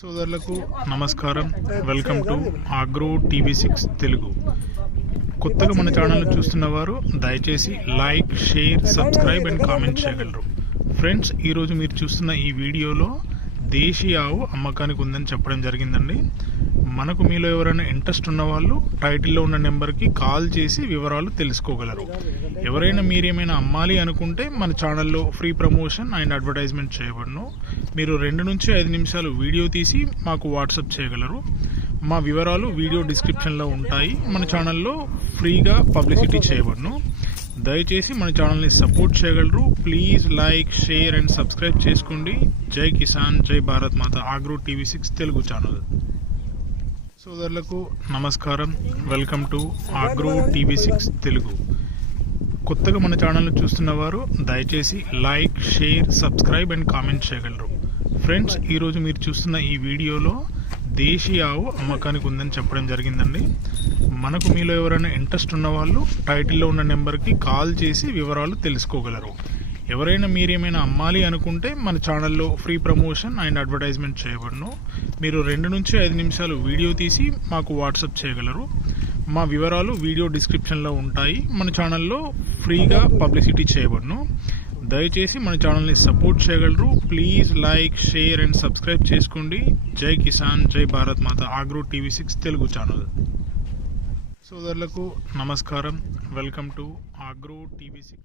సోదరులకు నమస్కారం. Welcome to Agro టీవీ6 తెలుగు. కొత్తగా మన ఛానల్ని చూస్తున్న వారు దయచేసి like, share, subscribe and comment చేయగలరు. ఫ్రెండ్స్, ఈరోజు మీరు చూస్తున్న ఈ వీడియోలో దేశీ ఆవు అమ్మకానికి ఉందని చెప్పడం జరిగిందండి. మనకు మీలో ఎవరైనా ఇంట్రెస్ట్ ఉన్న వాళ్ళు టైటిల్లో ఉన్న నెంబర్కి కాల్ చేసి వివరాలు తెలుసుకోగలరు. ఎవరైనా మీరేమైనా అమ్మాలి అనుకుంటే మన ఛానల్లో ఫ్రీ ప్రమోషన్ అండ్ అడ్వర్టైజ్మెంట్ చేయబడును. మీరు 2 నుంచి 5 నిమిషాలు వీడియో తీసి మాకు వాట్సాప్ చేయగలరు. మా వివరాలు వీడియో డిస్క్రిప్షన్లో ఉంటాయి. మన ఛానల్లో ఫ్రీగా పబ్లిసిటీ చేయబడును. దయచేసి మన ఛానల్ని సపోర్ట్ చేయగలరు. Please like, share and subscribe చేసుకోండి. జై కిసాన్, జై భారత్ మాత. ఆగ్రో టీవీ6 తెలుగు ఛానల్. సోదరులకు నమస్కారం. వెల్కమ్ టు ఆగ్రో టీవీ6 తెలుగు. కొత్తగా మన ఛానల్ని చూస్తున్న వారు దయచేసి like, share, subscribe and comment చేయగలరు. ఫ్రెండ్స్, ఈరోజు మీరు చూస్తున్న ఈ వీడియోలో దేశీ ఆవు అమ్మకానికి ఉందని చెప్పడం జరిగిందండి. మనకు మీలో ఎవరైనా ఇంట్రెస్ట్ ఉన్న వాళ్ళు టైటిల్లో ఉన్న నెంబర్కి కాల్ చేసి వివరాలు తెలుసుకోగలరు. ఎవరైనా మీరేమైనా అమ్మాలి అనుకుంటే మన ఛానల్లో ఫ్రీ ప్రమోషన్ అండ్ అడ్వర్టైజ్మెంట్ చేయబడును. మీరు 2 నుంచి 5 నిమిషాలు వీడియో తీసి మాకు వాట్సాప్ చేయగలరు. మా వివరాలు వీడియో డిస్క్రిప్షన్లో ఉంటాయి. మన ఛానల్లో ఫ్రీగా పబ్లిసిటీ చేయబడును. దయచేసి మన ఛానల్ని సపోర్ట్ చేయగలరు. Please like, share and subscribe చేసుకోండి. జై కిసాన్, జై భారత్ మాత. ఆగ్రో టీవీ6 తెలుగు ఛానల్. సోదరులకు నమస్కారం. Welcome to Agro టీవీ6.